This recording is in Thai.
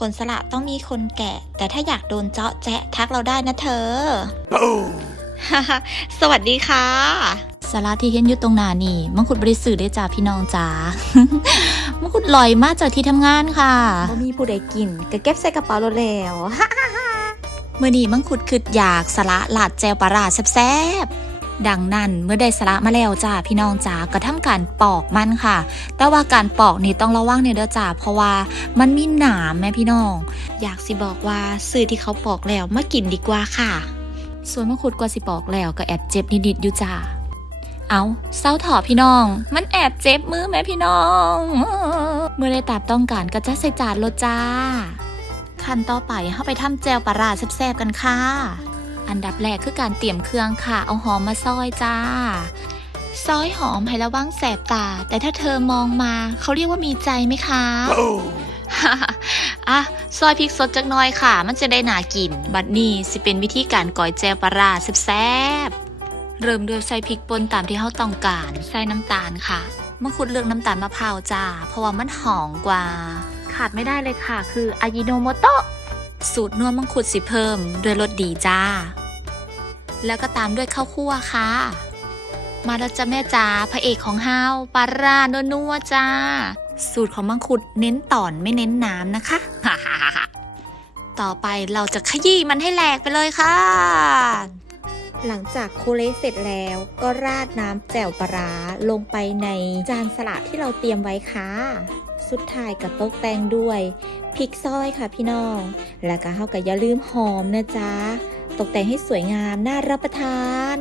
ผลสละต้องมีคนแกะ แต่ถ้าอยากโดนเจาะแจ๊ะทักเราได้นะเธอ สวัสดีค่ะ สาระที่เห็นอยู่ตรงหน้านี่ มังคุดบริสุทธิ์ได้จ้าพี่น้องจ๋ามังคุดลอยมาจากที่ทำงานค่ะบ่มีผู้ใดกินก็เก็บใส่กระเป๋าโลดแล้วเมื่อนี้มังคุดคืออยากสละหลาดแจวปลาร้าแซ่บๆ ดังนั้นเมื่อได้สละมาแล้วจ้าพี่น้องจ๋าก็ทำการปอกมันค่ะ แต่ว่าการปอกนี่ต้องระวังเนี่ยเด้อจ้าเพราะว่ามันมีหนามแม่พี่น้อง อยากสิบอกว่าซื้อที่เขาปอกแล้วมากินดีกว่าค่ะ ส่วนมังคุดกว่าสิปอกแล้วก็แอบเจ็บนิดๆอยู่จ้าเอาเศร้าถอพี่น้อง มันแอบเจ็บมือแม่พี่น้อง เมื่อได้ตามต้องการก็จะใส่จานรสจ้าขั้นต่อไปเข้าไปทำแจวปลาร้าแซ่บๆกันค่ะ อันดับแรกคือการเตรียมเครื่องค่ะ เอาหอมมาซอยจ้า ซอยหอมให้ระวังแสบตา แต่ถ้าเธอมองมา เขาเรียกว่ามีใจไหมคะอะซอยพริกสดจักหน้อยค่ะ มันจะได้หนากิน บัดนี้สิเป็นวิธีการก่อยแจวปลาร้าแซ่บๆเริ่มด้วยใส่พริกป่นตามที่เขาต้องการ ใส่น้ำตาลค่ะมะคุดเลือกน้ำตาลมะพร้าวจ้า เพราะว่ามันหอมกว่า ขาดไม่ได้เลยค่ะ คืออายิโนโมโตะสูตรนวดมังคุดสิเพิ่ม ด้วยรสดีจ้า แล้วก็ตามด้วยข้าวคั่วค่ะ มาแล้วจ้าแม่จ้าพระเอกของเฮาปลาร้านัวจ้า สูตรของมังคุดเน้นตอนไม่เน้นน้ำนะคะ ต่อไปเราจะขยี้มันให้แหลกไปเลยค่ะ หลังจากโคเลเสร็จแล้วก็ราดน้ำแจ่วปลาลงไปในจานสลัดที่เราเตรียมไว้ค่ะสุดท้ายกับตกแต่งด้วยพริกซอยค่ะพี่น้อง แล้วก็เฮาก็อย่าลืมหอมนะจ๊ะ ตกแต่งให้สวยงามน่ารับประทาน